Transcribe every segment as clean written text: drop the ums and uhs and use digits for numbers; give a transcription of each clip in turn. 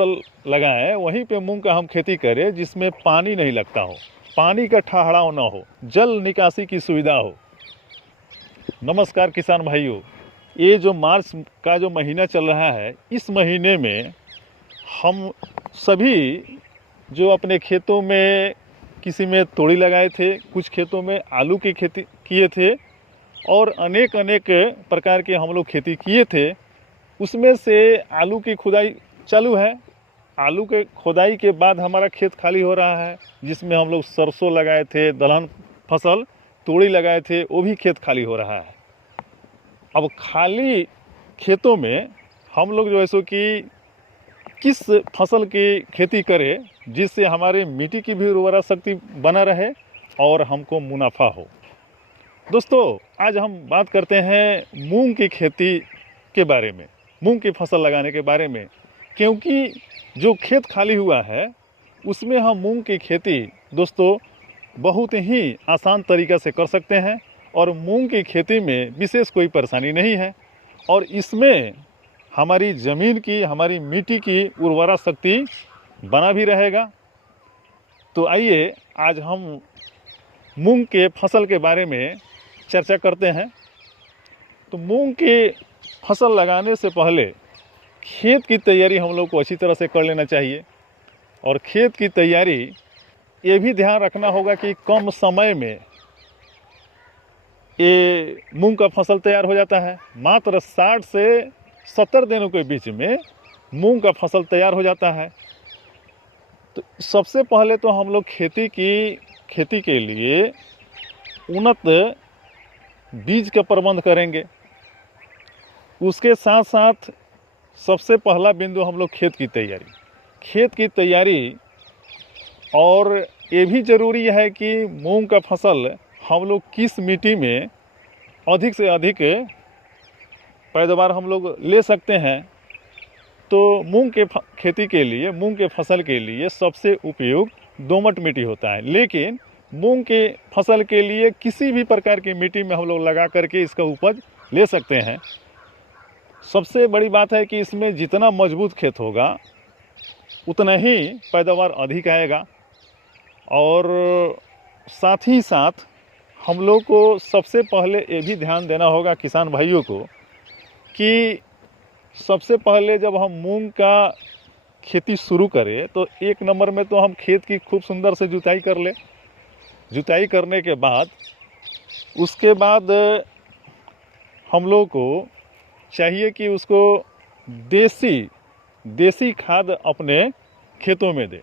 फसल लगाएं वहीं पे मूंग का हम खेती करें जिसमें पानी नहीं लगता हो, पानी का ठहराव ना हो, जल निकासी की सुविधा हो। नमस्कार किसान भाइयों, ये जो मार्च का जो महीना चल रहा है, इस महीने में हम सभी जो अपने खेतों में किसी में तोड़ी लगाए थे, कुछ खेतों में आलू की खेती किए थे और अनेक प्रकार के हम लोग खेती किए थे। उसमें से आलू की खुदाई चालू है। आलू के खुदाई के बाद हमारा खेत खाली हो रहा है, जिसमें हम लोग सरसों लगाए थे, दलहन फसल तोड़ी लगाए थे, वो भी खेत खाली हो रहा है। अब खाली खेतों में हम लोग जो है सो कि किस फसल की खेती करें जिससे हमारे मिट्टी की भी उर्वरा शक्ति बना रहे और हमको मुनाफा हो। दोस्तों, आज हम बात करते हैं मूंग की खेती के बारे में, मूंग की फसल लगाने के बारे में, क्योंकि जो खेत खाली हुआ है उसमें हम मूंग की खेती दोस्तों बहुत ही आसान तरीक़ा से कर सकते हैं और मूंग की खेती में विशेष कोई परेशानी नहीं है और इसमें हमारी ज़मीन की, हमारी मिट्टी की उर्वरा शक्ति बना भी रहेगा। तो आइए आज हम मूंग के फसल के बारे में चर्चा करते हैं। तो मूंग की फसल लगाने से पहले खेत की तैयारी हम लोग को अच्छी तरह से कर लेना चाहिए और खेत की तैयारी ये भी ध्यान रखना होगा कि कम समय में ये मूंग का फसल तैयार हो जाता है। मात्र 60 से 70 दिनों के बीच में मूंग का फसल तैयार हो जाता है। तो सबसे पहले तो हम लोग खेती के लिए उन्नत बीज का प्रबंध करेंगे। उसके साथ साथ सबसे पहला बिंदु हम लोग खेत की तैयारी और ये भी ज़रूरी है कि मूंग का फसल हम लोग किस मिट्टी में अधिक से अधिक पैदावार हम लोग ले सकते हैं। तो मूंग के खेती के लिए, मूंग के फसल के लिए सबसे उपयुक्त दोमट मिट्टी होता है, लेकिन मूंग के फसल के लिए किसी भी प्रकार की मिट्टी में हम लोग लगा करके इसका उपज ले सकते हैं। सबसे बड़ी बात है कि इसमें जितना मजबूत खेत होगा उतना ही पैदावार अधिक आएगा और साथ ही साथ हम लोग को सबसे पहले ये भी ध्यान देना होगा किसान भाइयों को कि सबसे पहले जब हम मूंग का खेती शुरू करें तो एक नंबर में तो हम खेत की खूब सुंदर से जुताई कर ले। जुताई करने के बाद उसके बाद हम लोग को चाहिए कि उसको देसी खाद अपने खेतों में दे।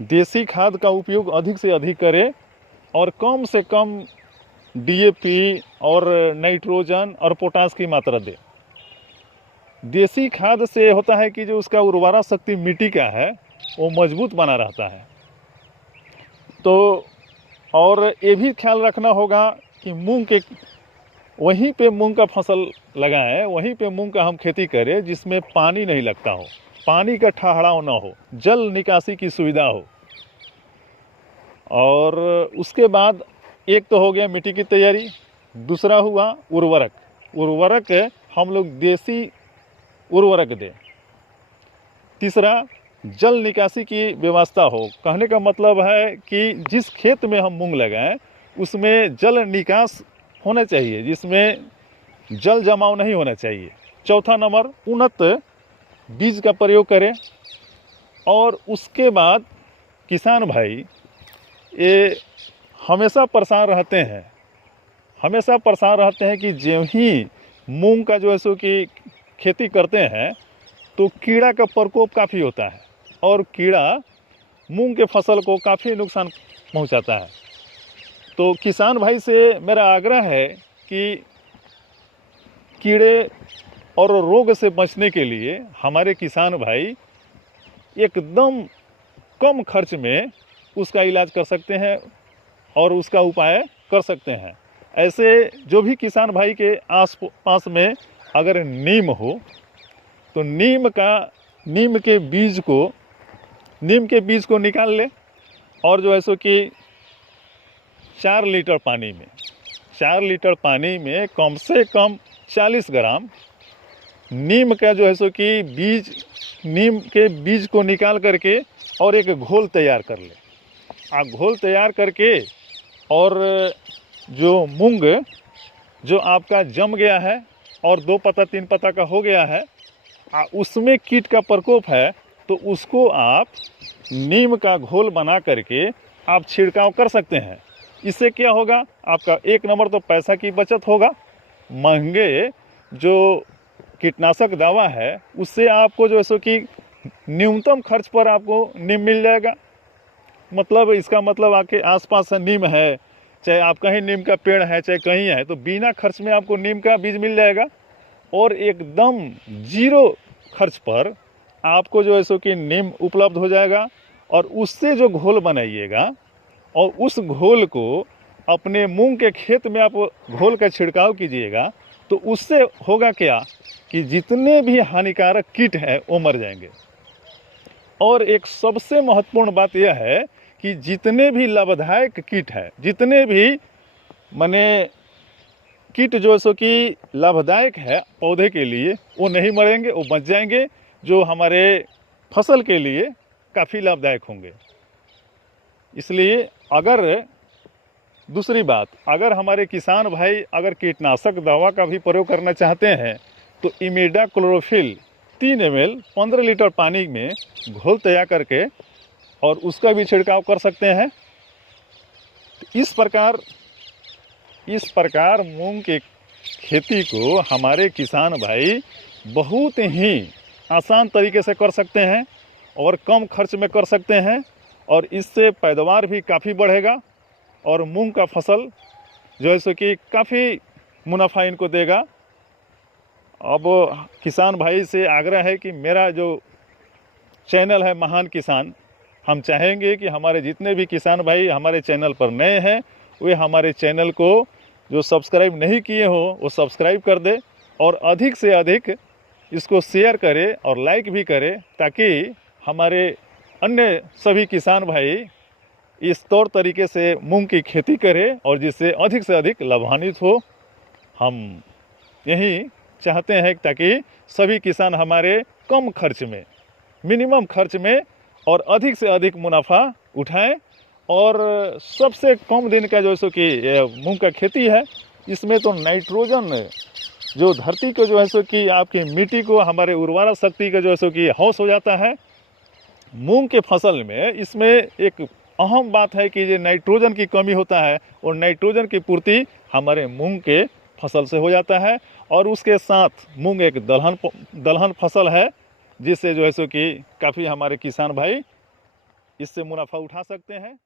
देसी खाद का उपयोग अधिक से अधिक करें और कम से कम DAP और नाइट्रोजन और पोटास की मात्रा दे। देसी खाद से होता है कि जो उसका उर्वरा शक्ति मिट्टी का है वो मजबूत बना रहता है। तो और ये भी ख्याल रखना होगा कि वहीं पे मूंग का फसल लगाएं, वहीं पे मूंग का हम खेती करें जिसमें पानी नहीं लगता हो, पानी का ठहराव ना हो, जल निकासी की सुविधा हो। और उसके बाद एक तो हो गया मिट्टी की तैयारी, दूसरा हुआ उर्वरक हम लोग देसी उर्वरक दें। तीसरा जल निकासी की व्यवस्था हो। कहने का मतलब है कि जिस खेत में हम मूंग लगाएं उसमें जल निकास होना चाहिए, जिसमें जल जमाव नहीं होना चाहिए। चौथा नंबर उन्नत बीज का प्रयोग करें। और उसके बाद किसान भाई ये हमेशा परेशान रहते हैं कि जो ही मूंग का जो है सो कि खेती करते हैं तो कीड़ा का प्रकोप काफ़ी होता है और कीड़ा मूंग के फसल को काफ़ी नुकसान पहुंचाता है। तो किसान भाई से मेरा आग्रह है कि कीड़े और रोग से बचने के लिए हमारे किसान भाई एकदम कम खर्च में उसका इलाज कर सकते हैं और उसका उपाय कर सकते हैं। ऐसे जो भी किसान भाई के आस पास में अगर नीम हो तो नीम के बीज को निकाल ले और जो है सो कि 4 लीटर पानी में कम से कम 40 ग्राम नीम का जो है सो कि बीज नीम के बीज को निकाल करके और एक घोल तैयार कर ले। घोल तैयार करके और जो मूंग जो आपका जम गया है और 2 पत्ता 3 पत्ता का हो गया है, उसमें कीट का प्रकोप है, तो उसको आप नीम का घोल बना करके आप छिड़काव कर सकते हैं। इससे क्या होगा, आपका 1 नंबर तो पैसा की बचत होगा। महंगे जो कीटनाशक दवा है उससे आपको जो है सो कि न्यूनतम खर्च पर आपको नीम मिल जाएगा। मतलब इसका मतलब आपके आसपास नीम है, चाहे आप कहीं नीम का पेड़ है चाहे कहीं है, तो बिना खर्च में आपको नीम का बीज मिल जाएगा और एकदम 0 खर्च पर आपको जो है सो कि नीम उपलब्ध हो जाएगा। और उससे जो घोल बनाइएगा और उस घोल को अपने मूंग के खेत में आप घोल का छिड़काव कीजिएगा, तो उससे होगा क्या कि जितने भी हानिकारक कीट हैं वो मर जाएंगे। और एक सबसे महत्वपूर्ण बात यह है कि जितने भी लाभदायक कीट है, जितने भी माने कीट जो सो कि लाभदायक है पौधे के लिए, वो नहीं मरेंगे, वो बच जाएंगे, जो हमारे फसल के लिए काफ़ी लाभदायक होंगे। इसलिए अगर दूसरी बात, अगर हमारे किसान भाई अगर कीटनाशक दवा का भी प्रयोग करना चाहते हैं तो इमिडाक्लोरोफिल 3 ml 15 लीटर पानी में घोल तैयार करके और उसका भी छिड़काव कर सकते हैं। इस प्रकार मूंग की खेती को हमारे किसान भाई बहुत ही आसान तरीके से कर सकते हैं और कम खर्च में कर सकते हैं, और इससे पैदावार भी काफ़ी बढ़ेगा और मूंग का फसल जो है सो कि काफ़ी मुनाफा इनको देगा। अब किसान भाई से आग्रह है कि मेरा जो चैनल है महान किसान, हम चाहेंगे कि हमारे जितने भी किसान भाई हमारे चैनल पर नए हैं वे हमारे चैनल को जो सब्सक्राइब नहीं किए हो वो सब्सक्राइब कर दे और अधिक से अधिक इसको शेयर करें और लाइक भी करें, ताकि हमारे अन्य सभी किसान भाई इस तौर तरीके से मूंग की खेती करें और जिससे अधिक से अधिक लाभान्वित हो। हम यही चाहते हैं ताकि सभी किसान हमारे कम खर्च में, मिनिमम खर्च में और अधिक से अधिक मुनाफा उठाएं। और सबसे कम दिन का जो सो कि मूंग का खेती है, इसमें तो नाइट्रोजन जो धरती को जो है सो कि आपकी मिट्टी को, हमारे उर्वरा शक्ति का जो है सो कि हौस हो जाता है। मूंग के फसल में इसमें एक अहम बात है कि ये नाइट्रोजन की कमी होता है और नाइट्रोजन की पूर्ति हमारे मूंग के फसल से हो जाता है। और उसके साथ मूंग एक दलहन फसल है, जिससे जो है सो कि काफ़ी हमारे किसान भाई इससे मुनाफा उठा सकते हैं।